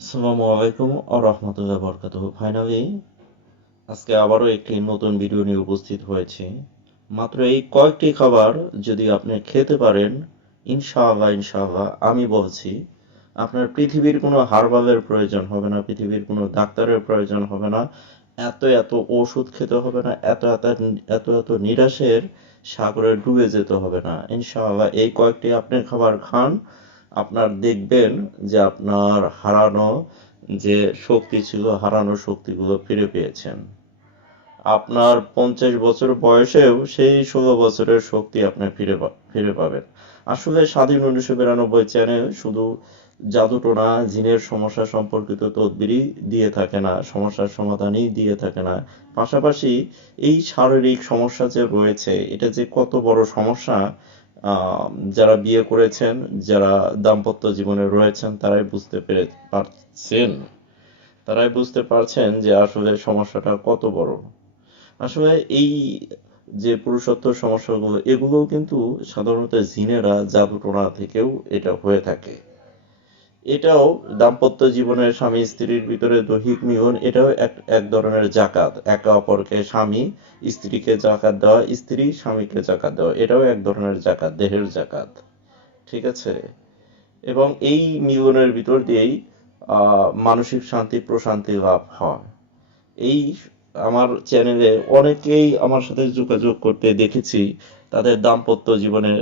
আসসালামু আলাইকুম ও রহমতুল্লাহ বরকাতুহ। ফাইনালি আজকে আবারও একটি নতুন ভিডিও নিয়ে উপস্থিত হয়েছি। মাত্র এই কয়েকটি খাবার যদি আপনি খেতে পারেন, ইনশাআল্লাহ ইনশাআল্লাহ, আমি বলছি, আপনার পৃথিবীর কোনো হারবালের প্রয়োজন হবে না, পৃথিবীর কোনো ডাক্তারের প্রয়োজন হবে না। এত এত ওষুধ খেতে হবে না, এত এত এত এত নিরাশের সাগরে ডুবে যেতে হবে না। ইনশাআল্লাহ, এই কয়েকটি আপনি খাবার খান আপনার দেখবেন যে আপনার হারানো যে শক্তি ছিল, হারানো শক্তিগুলো ফিরে পেয়েছেন। আপনার পঞ্চাশ বছর বয়সেও সেই ষোলো বছরের শক্তি আপনি ফিরে ফিরে পাবেন। আসলে স্বাধীন উনিশশো বিরানব্বই চ্যানেল শুধু জাদুটোনা জিনের সমস্যা সম্পর্কিত তদবিরই দিয়ে থাকে না, সমস্যার সমাধানই দিয়ে থাকে না। পাশাপাশি এই শারীরিক সমস্যা যে রয়েছে, এটা যে কত বড় সমস্যা যারা বিয়ে করেছেন, যারা দাম্পত্য জীবনে রয়েছেন, তারাই বুঝতে পেরে পারছেন। তারাই বুঝতে পারছেন যে আসলে সমস্যাটা কত বড়। আসলে এই যে পুরুষত্ব সমস্যাগুলো, এগুলোও কিন্তু সাধারণত জিনেরা জাদুটোনা থেকেও এটা হয়ে থাকে। এটাও দাম্পত্য জীবনের স্বামী, স্ত্রীর ভিতরে দৈহিক মিলন এটাও এক এক ধরনের জাকাত। একে অপরকে স্বামী, স্ত্রীকে জাকাত দেওয়া, স্ত্রী স্বামীকে জাকাত দেওয়া, এটাও এক ধরনের জাকাত, দেহের জাকাত। ঠিক আছে? এবং এই মিলনের ভিতর দিয়েই মানসিক শান্তি, প্রশান্তি লাভ হয়। এই আমার চ্যানেলে অনেকেই আমার সাথে যোগাযোগ করতে দেখেছি, তাদের দাম্পত্য জীবনে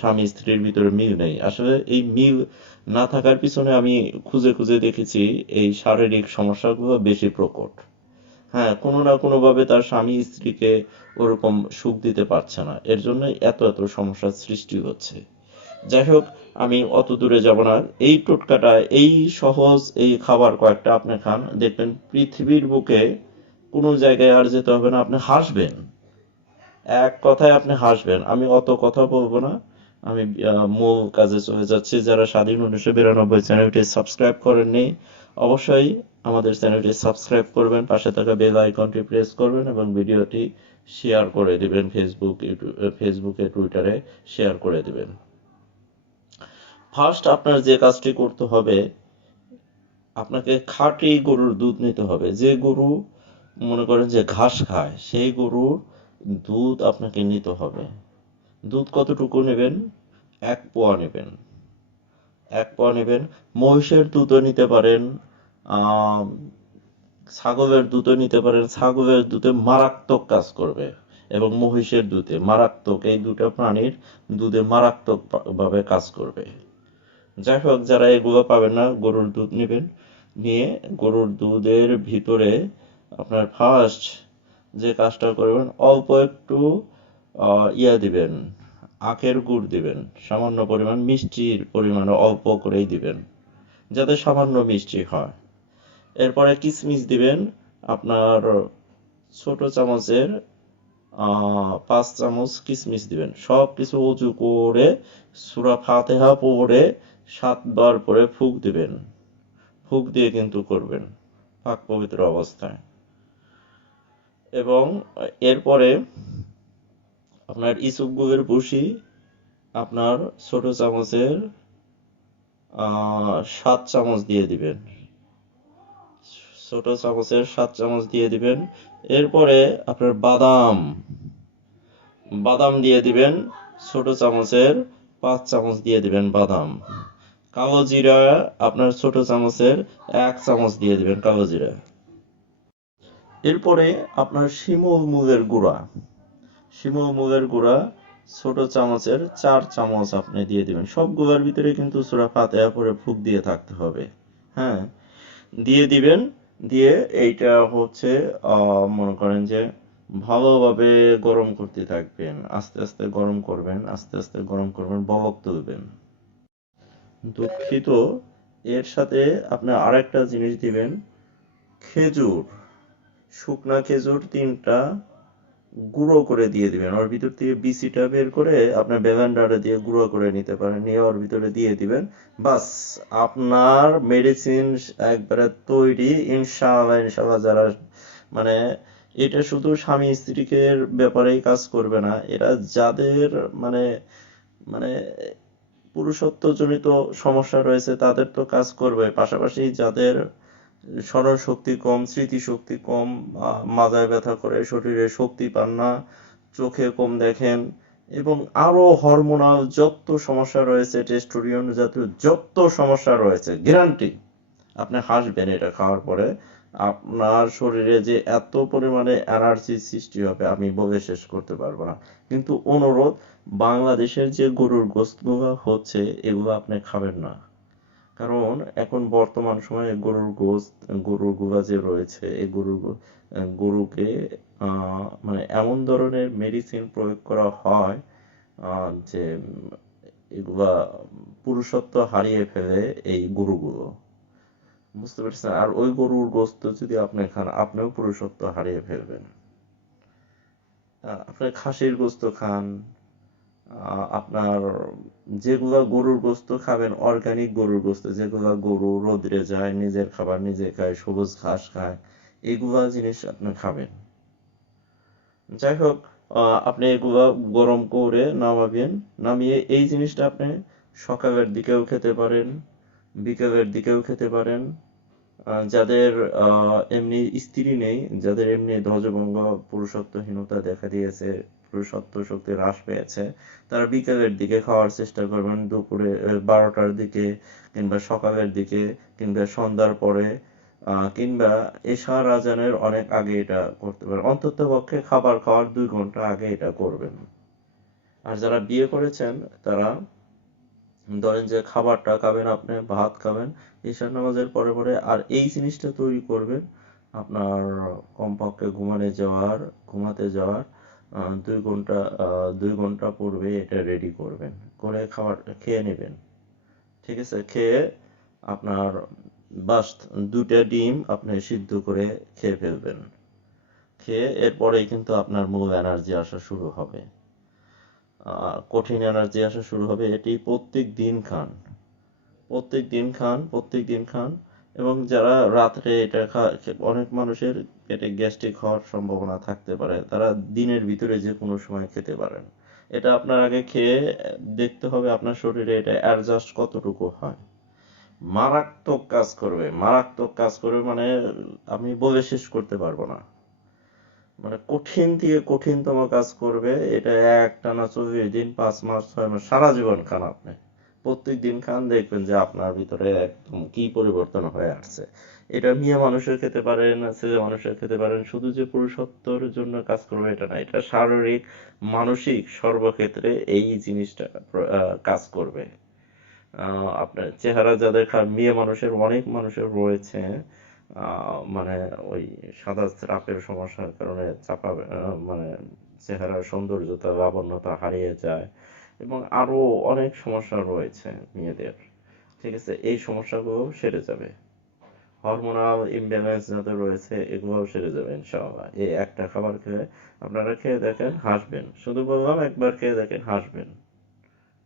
স্বামী, স্ত্রীর ভিতরে মিল নেই। আসলে এই মিল না থাকার পিছনে আমি খুঁজে খুঁজে দেখেছি এই শারীরিক সমস্যাগুলো বেশি প্রকট। হ্যাঁ কোনো না কোনো ভাবে তার স্বামী স্ত্রীকে ওরকম সুখ দিতে পারছে না। এর জন্য এত এত সমস্যার সৃষ্টি হচ্ছে। যাই হোক, আমি অত দূরে যাব না। এই টোটকাটা, এই সহজ এই খাবার কয়েকটা আপনি খান। দেখবেন পৃথিবীর বুকে কোনো জায়গায় আর যেতে হবে না, আপনি হাসবেন। এক কথায় আপনি হাসবেন। আমি অত কথা বলব না। আমি মূল কাজে চলে যাচ্ছি। যারা স্বাধীন উনিশশো বিরানব্বই চ্যানেলটি সাবস্ক্রাইব করেননি, অবশ্যই আমাদের চ্যানেলটি সাবস্ক্রাইব করবেন, পাশে থাকা বেল আইকনটি প্রেস করবেন এবং ভিডিওটি শেয়ার করে দিবেন ফেসবুক ফেসবুকে টুইটারে শেয়ার করে দিবেন। ফার্স্ট আপনার যে কাজটি করতে হবে, আপনাকে খাঁটি গরুর দুধ নিতে হবে। যে গরু, মনে করেন যে ঘাস খায়, সেই গরুর দুধ আপনাকে নিতে হবে। দুধ কতটুকু নেবেন? এক পোয়া নেবেন। এক পোয়া নেবেন। মহিষের দুধও নিতে পারেন ছাগলের দুধও নিতে পারেন। ছাগলের দুধে মারাত্মক কাজ করবে এবং মহিষের দুধে মারাত্মক, এই দুটো প্রাণীর দুধে মারাত্মক ভাবে কাজ করবে। যাই হোক, যারা এগুলো পাবেন না, গরুর দুধ নেবেন। নিয়ে গরুর দুধের ভিতরে আপনার ফার্স্ট যে কাজটা করবেন, অল্প একটু ইয়া দিবেন, আখের গুড় দিবেন, সামান্য পরিমাণ মিষ্টির পরিমাণ অল্প করেই দিবেন, যাতে সামান্য মিষ্টি হয়। এরপরে কিশমিশ দিবেন, আপনার ছোট চামচের পাঁচ চামচ কিশমিশ দিবেন। সব কিছু উঁচু করে সূরা ফাতিহা পরে সাতবার করে ফুক দিবেন। ফুক দিয়ে কিন্তু করবেন, পাক পবিত্র অবস্থায়। এবং এরপরে আপনার ইসুপগুলের ভুসি আপনার ছোট চামচের সাত চামচ দিয়ে দিবেন। ছোট চামচের সাত চামচ দিয়ে দিবেন। এরপরে আপনার বাদাম বাদাম দিয়ে দিবেন। ছোট চামচের পাঁচ চামচ দিয়ে দিবেন বাদাম। কালো জিরা আপনার ছোট চামচের এক চামচ দিয়ে দিবেন কালো জিরা। এরপরে আপনার শিমুল মুগের গুঁড়া। শিমুল মুগের গুঁড়া, ছোট চামচের চার চামচ আপনি দিয়ে দিবেন। সব গুঁড়ার ভিতরে কিন্তু সূরা ফাতিহা পরে ফুঁক দিয়ে থাকতে হবে। হ্যাঁ? দিয়ে দিবেন, দিয়ে এইটা হচ্ছে মনে করেন যে ভালোভাবে গরম করতে থাকবেন। আস্তে আস্তে গরম করবেন, আস্তে আস্তে গরম করবেন, বলক তুলবেন। দুঃখিত, এর সাথে আপনি আরেকটা জিনিস দিবেন, খেজুর। শুকনা খেজুর তিনটা গুঁড়ো করে দিয়ে দিবেন। ওর ভিতর থেকে বিচিটা বের করে আপনার ব্লেন্ডারে দিয়ে গুঁড়ো করে নিতে পারেন। নিয়ে ওর ভিতরে দিয়ে দিবেন। বাস, আপনার মেডিসিন একবারে তৈরি। ইনশাআল্লাহ ইনশাআল্লাহ যারা মানে এটা শুধু স্বামী স্ত্রীকে ব্যাপারেই কাজ করবে না। এরা যাদের মানে মানে পুরুষত্বজনিত সমস্যা রয়েছে তাদের তো কাজ করবে। পাশাপাশি যাদের স্মরণ শক্তি কম স্মৃতিশক্তি কম মাজায় ব্যথা করে, শরীরে শক্তি পান না, চোখে কম দেখেন এবং আরও হরমোনাল যত সমস্যা রয়েছে টেস্টোস্টেরন জাতীয় যত সমস্যা রয়েছে গ্যারান্টি আপনি হাসবেন এটা খাওয়ার পরে। আপনার শরীরে যে এত পরিমাণে এনার্জি সৃষ্টি হবে, আমি বলে শেষ করতে পারব না। কিন্তু অনুরোধ, বাংলাদেশের যে গরুর গোস্তগুলো হচ্ছে, এগুলো আপনি খাবেন না। কারণ এখন বর্তমান সময়ে গরুর গোস্ত, গরুরগুলা যে রয়েছে, এই গরুর গরুকে মানে এমন ধরনের মেডিসিন প্রয়োগ করা হয় যে এগুলা পুরুষত্ব হারিয়ে ফেলে এই গরুগুলো বুঝতে পারছেন? আর ওই গরুর গোস্ত যদি আপনি খান, আপনিও পুরুষত্ব হারিয়ে ফেলবেন। আপনি খাসির গোস্ত খান আপনার যেগুলা গরুর গোস্ত খাবেন অর্গানিক গরুর গোস্ত, যেগুলা গরু রোদ্রে যায়, নিজের খাবার নিজে খায়, সবুজ ঘাস খায়, এগুলা জিনিস আপনি খাবেন। যাই হোক আপনি এগুলা গরম করে নামাবেন, নামিয়ে এই জিনিসটা আপনি সকালের দিকেও খেতে পারেন, বিকেলের দিকেও খেতে পারেন। যাদের এমনি স্ত্রী নেই, যাদের এমনি ধ্বজভঙ্গ, পুরুষত্বহীনতা দেখা দিয়েছে পুরুষত্ব শক্তি হ্রাস পেয়েছে, তারা বিকেলের দিকে খাওয়ার চেষ্টা করবেন, দুপুরে বারোটার দিকে কিংবা সকালের দিকে কিংবা সন্ধ্যার পরে কিংবা এশার আজানের অনেক আগে এটা করতে পারেন। অন্তত পক্ষে খাবার খাওয়ার দুই ঘণ্টা আগে এটা করবেন। আর যারা বিয়ে করেছেন, তারা ধরেন যে খাবারটা খাবেন আপনি ভাত খাবেন ঈশান নামাজের পরে পরে আর এই জিনিসটা তৈরি করবেন, আপনার কমপক্ষে ঘুমানো যাওয়ার, ঘুমাতে যাওয়ার দুই ঘণ্টা দুই ঘণ্টা পূর্বে এটা রেডি করবেন। করে খাবার খেয়ে নেবেন। ঠিক আছে? খেয়ে আপনার বাস দুটা ডিম আপনি সিদ্ধ করে খেয়ে ফেলবেন। খেয়ে এরপরেই কিন্তু আপনার মূল এনার্জি আসা শুরু হবে। কঠিন এনার্জি আসা শুরু হবে। এটি প্রত্যেক দিন খান। প্রত্যেক দিন খান, প্রত্যেক দিন খান। এবং যারা রাত্রে এটা অনেক মানুষের পেটে গ্যাস্ট্রিক হওয়ার সম্ভাবনা থাকতে পারে, তারা দিনের ভিতরে যে কোনো সময় খেতে পারেন। এটা আপনার আগে খেয়ে দেখতে হবে আপনার শরীরে এটা অ্যাডজাস্ট কতটুকু হয়। মারাত্মক কাজ করবে, মারাত্মক কাজ করবে মানে আমি বলে শেষ করতে পারব না। মানে কঠিন থেকে কঠিনতম কাজ করবে, এটা একটানা চল্লিশ দিন, পাঁচ মাস, ছয় মাস, সারা জীবন খান আপনি। প্রত্যেক দিন খান, দেখবেন যে আপনার ভিতরে একদম কি পরিবর্তন হয়ে আসছে। এটা মেয়ে মানুষের খেতে পারেন ছেলে মানুষের খেতে পারেন, শুধু যে পুরুষত্বর জন্য কাজ করবে এটা না, এটা শারীরিক, মানসিক সর্বক্ষেত্রে এই জিনিসটা কাজ করবে। আপনার চেহারা যাদের মেয়ে মানুষের, অনেক মানুষের রয়েছে মানে ওই সাদা চাপের সমস্যার কারণে চাপা মানে চেহারার সৌন্দর্যতা লাবণ্যতা হারিয়ে যায়। এবং আরও অনেক সমস্যা রয়েছে মেয়েদের। ঠিক আছে? এই সমস্যাগুলো সেরে যাবে। হরমোনাল ইমব্যালেন্স যাদের রয়েছে, এগুলোও সেরে যাবে ইনশাআল্লাহ। এই একটা খাবার খেয়ে আপনারা খেয়ে দেখেন, হাসবেন। শুধু বললাম, একবার খেয়ে দেখেন, হাসবেন।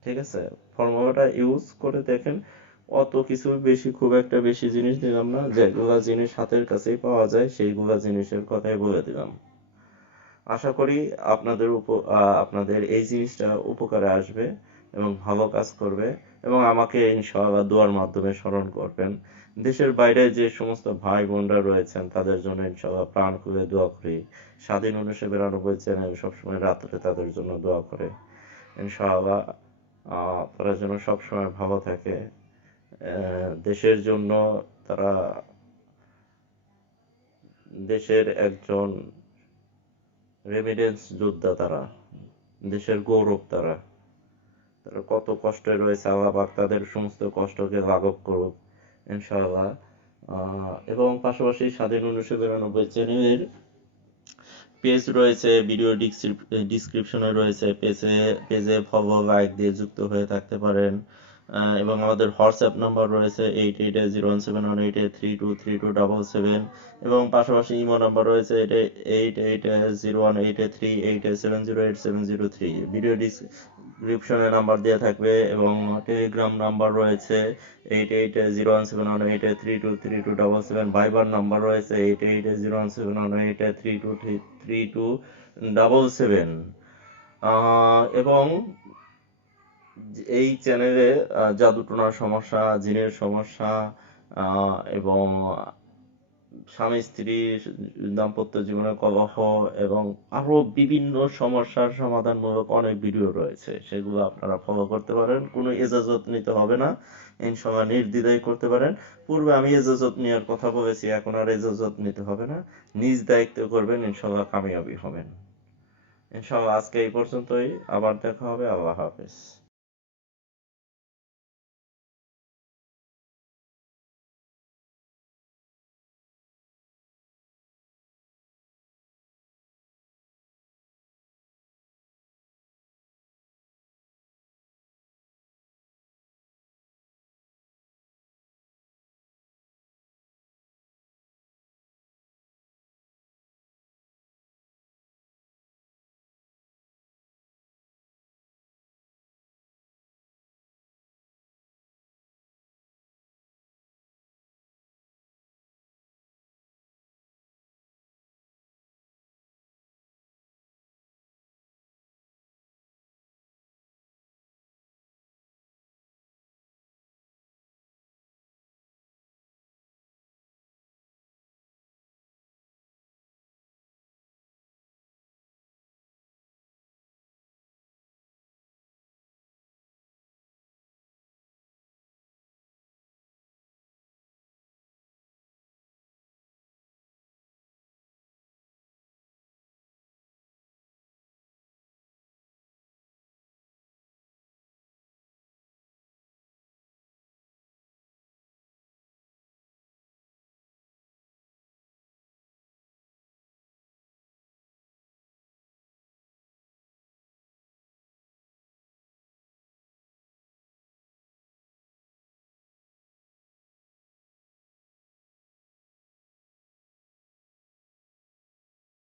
ঠিক আছে? ফর্মুলাটা ইউজ করে দেখেন, অত কিছু বেশি, খুব একটা বেশি জিনিস দিলাম না। যেগুলা জিনিস হাতের কাছেই পাওয়া যায়, সেইগুলা জিনিসের কথাই বলে দিলাম। আশা করি আপনাদের উপ আপনাদের এই জিনিসটা উপকারে আসবে এবং ভালো কাজ করবে এবং আমাকে ইনশাআল্লাহ দোয়ার মাধ্যমে স্মরণ করবেন। দেশের বাইরে যে সমস্ত ভাই বোনরা রয়েছেন, তাদের জন্য ইনশাআল্লাহ প্রাণ খুলে দোয়া করি। স্বাধীন উনিশশো বিরানব্বই চ্যানেল সবসময় রাত্রে তাদের জন্য দোয়া করে। ইনশাআল্লাহ তারা যেন সবসময় ভালো থাকে। দেশের জন্য তারা দেশের একজন রেমিডেন্স যোদ্ধা তারা, দেশের গৌরব তারা। তারা কত কষ্টে রয়েছে, আল্লাহ তাদের সমস্ত কষ্টকে লাঘব করুক, ইনশাআল্লাহ। এবং পাশাপাশি স্বাধীন উনিশশো বিরানব্বই চ্যানেলের পেজ রয়েছে, ভিডিও ডিসক্রিপশনে রয়েছে, পেজে পেজে ফলো লাইক দিয়ে যুক্ত হয়ে থাকতে পারেন। এবং আমাদের হোয়াটসঅ্যাপ নাম্বার রয়েছে eight eight zero one seven one eight three two three two double seven এবং পাশাপাশি ইমো নাম্বার রয়েছে এটা eight eight zero one eight three eight seven zero eight seven zero three video ডিসক্রিপশনে number দেওয়া থাকবে, এবং Telegram number রয়েছে eight eight zero one seven one eight three two three two double seven Viber number রয়েছে eight eight zero one seven one eight three two three three two double seven এবং এই চ্যানেলে জাদুটোনার সমস্যা, জিনের সমস্যা এবং স্বামী স্ত্রীর দাম্পত্য জীবনে কলহ এবং আরও বিভিন্ন সমস্যার সমাধানমূলক অনেক ভিডিও রয়েছে। সেগুলো আপনারা ফলো করতে পারেন। কোনো এজাজত নিতে হবে না। ইনশাল্লাহ নির্দ্বিধায় করতে পারেন। পূর্বে আমি এজাজত নেওয়ার কথা বলেছি, এখন আর এজাজত নিতে হবে না। নিজ দায়িত্ব করবেন ইনশাল্লাহ কামিয়াবি হবেন। ইনশাল্লাহ আজকে এই পর্যন্তই। আবার দেখা হবে। আল্লাহ হাফেজ।